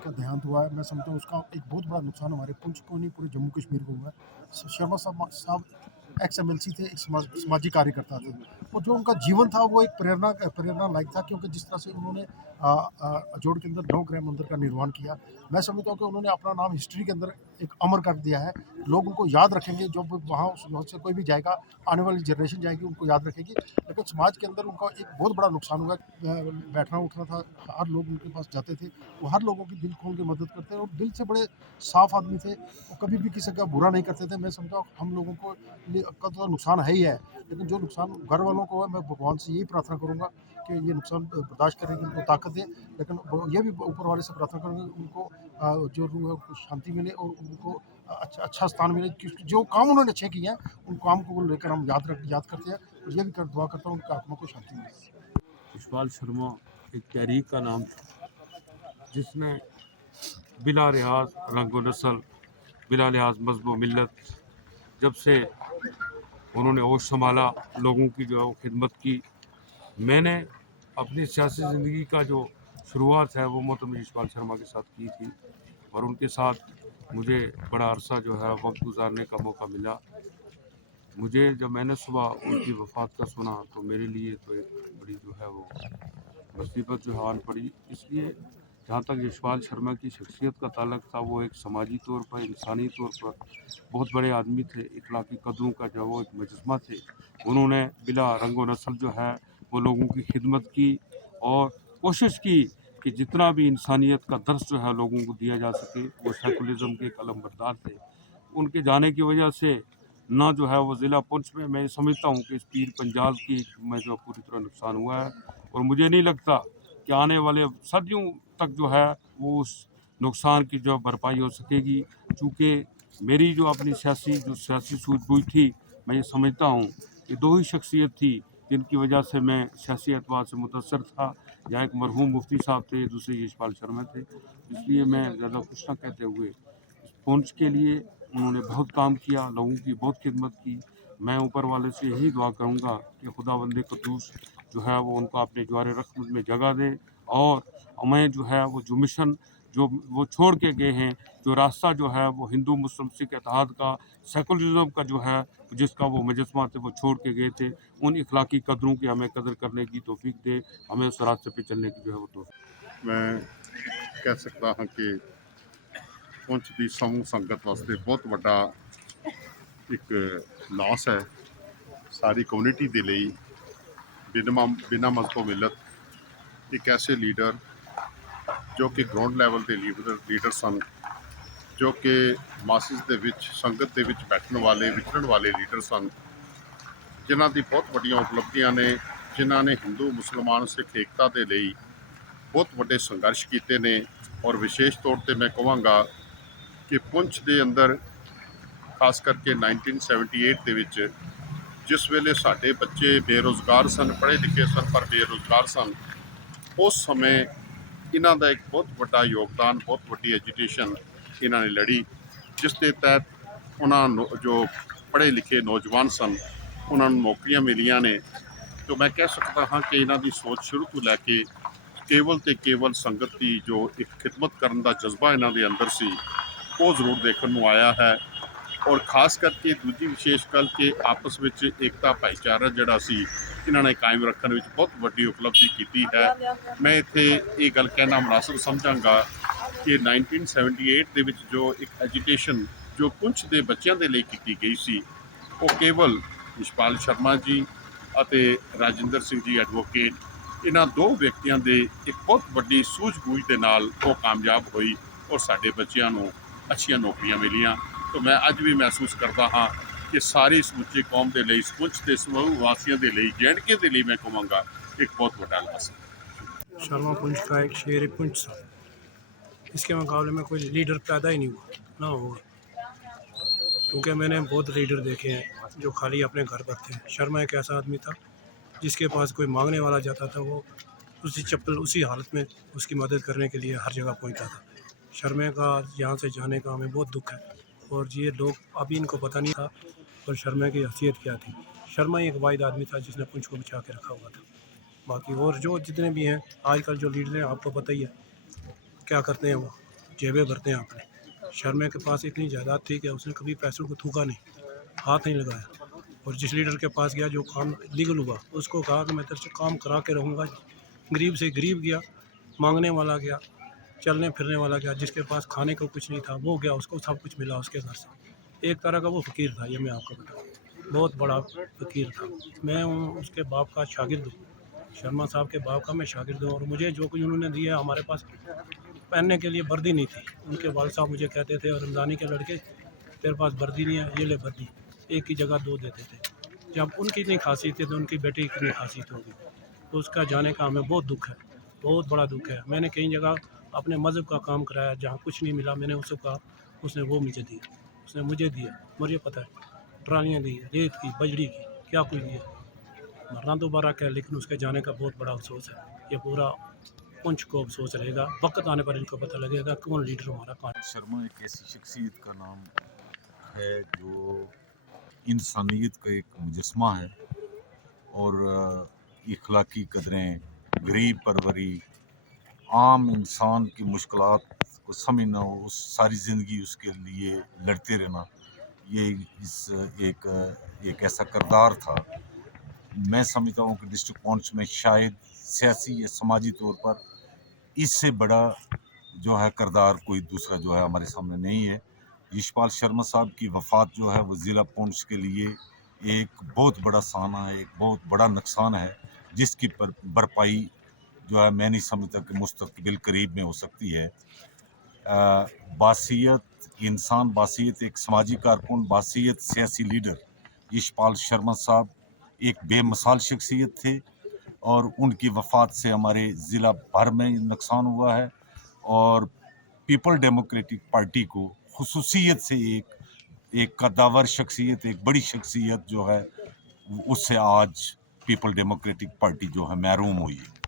का देहांत हुआ है, मैं समझता हूँ उसका एक बहुत बड़ा नुकसान हमारे पुंछ को नहीं पूरे जम्मू कश्मीर को हुआ है। शर्मा साहब एक्स एमएलसी थे, एक समाजी कार्यकर्ता थे, और जो उनका जीवन था वो एक प्रेरणा लायक था, क्योंकि जिस तरह से उन्होंने अजोड़ के अंदर 9 गृह मंदिर का निर्माण किया, मैं समझता हूँ कि उन्होंने अपना नाम हिस्ट्री के अंदर एक अमर कर दिया है। लोग उनको याद रखेंगे, जब वहाँ से कोई भी जाएगा, आने वाली जनरेशन जाएगी उनको याद रखेगी। लेकिन समाज के अंदर उनका एक बहुत बड़ा नुकसान हुआ। बैठना उठना था, हर लोग उनके पास जाते थे, वो हर लोगों की दिल खोल के मदद करते थे, और दिल से बड़े साफ आदमी थे, वो कभी भी किसी का बुरा नहीं करते थे। मैं समझता हम लोगों को का तो नुकसान है ही है, लेकिन जो नुकसान घर वालों को है, मैं भगवान से यही प्रार्थना करूंगा कि ये नुकसान बर्दाश्त करने की उनको ताकत दे, लेकिन ये भी ऊपर वाले से प्रार्थना करूंगा कि उनको जो रूह है उनको शांति मिले, और उनको अच्छा स्थान मिले, क्योंकि जो काम उन्होंने अच्छे किए हैं उन काम को लेकर हम याद करते हैं, और ये भी दुआ करता हूँ उनकी आत्मा को शांति मिले। यशपाल शर्मा एक तहरीक का नाम था जिसने बिला लिहाज रंग व नस्ल, बिला लिहाज मज़हब व मिल्लत, जब से उन्होंने होश संभाला, लोगों की जो है वो खिदमत की। मैंने अपनी सियासी ज़िंदगी का जो शुरुआत है वो मोहतरम यशपाल शर्मा के साथ की थी, और उनके साथ मुझे बड़ा अरसा जो है वक्त गुजारने का मौका मिला। मुझे जब मैंने सुबह उनकी वफ़ात का सुना तो मेरे लिए तो एक बड़ी जो है वो मुसीबत जो है आन पड़ी। इसलिए जहाँ तक यशपाल शर्मा की शख्सियत का ताल्लुक़ था, वो एक समाजी तौर पर, इंसानी तौर पर बहुत बड़े आदमी थे, इखलाकी कदरों का जो वो एक मुजस्मा थे। उन्होंने बिला रंग व नस्ल जो है वो लोगों की खिदमत की, और कोशिश की कि जितना भी इंसानियत का दर्स जो है लोगों को दिया जा सके। वो सेकुलरिज़म के एक अलमबरदार थे। उनके जाने की वजह से ना जो है वो ज़िला पुंछ में, मैं समझता हूँ कि इस पीर पंजाल की में जो पूरी तरह नुकसान हुआ है, और मुझे नहीं लगता कि आने वाले सदियों तक जो है वो उस नुकसान की जो भरपाई हो सकेगी। चूँकि मेरी जो अपनी सियासी सूझबूझ थी, मैं ये समझता हूँ कि दो ही शख्सियत थी जिनकी वजह से मैं सियासी एतबार से मुतासर था। या एक मरहूम मुफ्ती साहब थे, दूसरे यशपाल शर्मा थे। इसलिए मैं ज़्यादा कुछ ना कहते हुए पुंछ के लिए उन्होंने बहुत काम किया, लोगों की बहुत खिदमत की। मैं ऊपर वाले से यही दुआ करूँगा कि खुदावंद कुद्दूस जो है वो उनको अपने जवार रहमत में जगह दे, और हमें जो है वो जो मिशन जो वो छोड़ के गए हैं, जो रास्ता जो है वो हिंदू मुस्लिम सिख इत्तेहाद का, सेकुलरिज्म का जो है जिसका वो मुजस्मा थे वो छोड़ के गए थे, उन इखलाकी कदरों की हमें कदर करने की तौफीक दे, हमें उस रास्ते पे चलने की जो है वो तौफीक। मैं कह सकता हाँ कि पुंछ की समूह संगत वास्ते बहुत बड़ा एक लॉस है। सारी कम्यूनिटी के लिए बिना मज़हब मिलत एक ऐसे लीडर जो कि ग्राउंड लैवल के लीडर सन, जो कि मासिस के विच संगत के विच बैठने वाले विचरण वाले लीडर सन, जिन्हां दी बहुत वड्डियां उपलब्धियां ने, जिन्हां ने हिंदू मुसलमान सिख एकता के लिए बहुत बड़े संघर्ष किए ने। और विशेष तौर पर मैं कहूँगा कि पुंछ के अंदर खास करके 1978 के विच जिस वेले साडे बच्चे बेरोज़गार सन, पढ़े लिखे सन पर बेरोज़गार सन, उस समय इन्हां दा एक बहुत बड़ा योगदान, बहुत बड़ी एजुटेशन इन्हां ने लड़ी, जिस के तहत उन्होंने जो पढ़े लिखे नौजवान सन उन्होंने नौकरियां मिलियां ने। तो मैं कह सकता हाँ कि इन्हां दी सोच शुरू तो लैके केवल तो केवल संगत की जो एक खिदमत करने का जज्बा इन्हां दे अंदर सी, वो जरूर देखने को आया है। और खास करके दूजी विशेष गल कि आपस में एकता भाईचारा जिहड़ा सी इन्होंने कायम रखने में बहुत बड़ी उपलब्धि की है। मैं इत्थे ये गल कहना मुनासिब समझांगा कि 1978 दे विच जो एक एजुकेशन जो पुंछ के बच्चों के लिए की गई सी, वो केवल यशपाल शर्मा जी अते राजिंदर सिंह जी एडवोकेट, इन्हां दो व्यक्तियों के एक बहुत बड़ी सूझबूझ के नाल वो कामयाब हुई, और साडे बच्चों को अच्छियां नौकरियां मिलियां। तो मैं अज भी महसूस करता हाँ कि सारी समुची कौम के लिए, पुंछ के समूह वासियों के लिए, JNK के लिए मैं कहूँगा एक बहुत बड़ा लॉस है। शर्मा पुंछ का एक शेर पुंछ था, इसके मुकाबले में कोई लीडर पैदा ही नहीं हुआ ना होगा, क्योंकि मैंने बहुत लीडर देखे हैं जो खाली अपने घर पर थे। शर्मा एक ऐसा आदमी था जिसके पास कोई मांगने वाला जाता था, वो उसी चप्पल उसी हालत में उसकी मदद करने के लिए हर जगह पहुंचता था। शर्मा का यहाँ से जाने का हमें बहुत दुख है, और ये लोग अभी इनको पता नहीं था और शर्मा की हैसियत क्या थी। शर्मा एक वाहिद आदमी था जिसने पुंछ को बचा के रखा हुआ था। बाकी और जो जितने भी हैं आजकल जो लीडर हैं, आपको पता ही है क्या करते हैं वो। जेबें भरते हैं अपने। शर्मा के पास इतनी जायदाद थी कि उसने कभी पैसों को थूका नहीं, हाथ नहीं लगाया। और जिस लीडर के पास गया जो काम लीगल हुआ, उसको कहा कि मैं तेरे से काम करा के रहूँगा। गरीब से गरीब गया, मांगने वाला गया, चलने फिरने वाला गया, जिसके पास खाने को कुछ नहीं था वो गया, उसको सब कुछ मिला उसके घर से। एक तरह का वो फ़कीर था, ये मैं आपको बताऊँ, बहुत बड़ा फ़कीर था। मैं उसके बाप का शागिर्द हूँ, शर्मा साहब के बाप का मैं शागिर्द हूँ। और मुझे जो कुछ उन्होंने दिया, हमारे पास पहनने के लिए वर्दी नहीं थी। उनके वालिद साहब मुझे कहते थे, और रमज़ानी के लड़के तेरे पास वर्दी नहीं है, ये ले वर्दी, एक की जगह दो देते थे। जब उनकी इतनी खासियत थी तो उनकी बेटी की इतनी खासियत होगी, तो उसका जाने का हमें बहुत दुख है, बहुत बड़ा दुख है। मैंने कई जगह अपने मज़हब का काम कराया, जहाँ कुछ नहीं मिला मैंने उसको कहा, उसने वो मुझे दिया, उसने मुझे दिया, मुझे पता है ट्रालियाँ दी, रेत की, बजड़ी की, क्या कुछ दिया। मरना दोबारा क्या है, लेकिन उसके जाने का बहुत बड़ा अफसोस है। ये पूरा पुंछ को अफसोस रहेगा, वक्त आने पर इनको पता लगेगा कौन लीडर हमारा कौन। शर्मा एक ऐसी शख्सियत का नाम है जो इंसानियत का एक मुजस्मा है और इखलाकी कदरें, गरीब परवरी, आम इंसान की मुश्किलात को समझना, उस सारी ज़िंदगी उसके लिए लड़ते रहना, ये एक ऐसा किरदार था। मैं समझता हूँ कि डिस्ट्रिक्ट पॉन्च में शायद सियासी या समाजी तौर पर इससे बड़ा जो है किरदार कोई दूसरा जो है हमारे सामने नहीं है। यशपाल शर्मा साहब की वफ़ात जो है वो ज़िला पुंछ के लिए एक बहुत बड़ा साना है, एक बहुत बड़ा नुकसान है, जिसकी भरपाई जो है मैं नहीं समझता कि मुस्तक़बिल करीब में हो सकती है। बासियत इंसान, बासियत एक समाजी कारकुन, बासियत सियासी लीडर यशपाल शर्मा साहब एक बेमिसाल शख्सियत थे और उनकी वफ़ात से हमारे ज़िला भर में नुकसान हुआ है। और पीपल डेमोक्रेटिक पार्टी को खुसूसियत से एक कद्दावर शख्सियत, एक बड़ी शख्सियत जो है उससे आज पीपल डेमोक्रेटिक पार्टी जो है महरूम हुई है।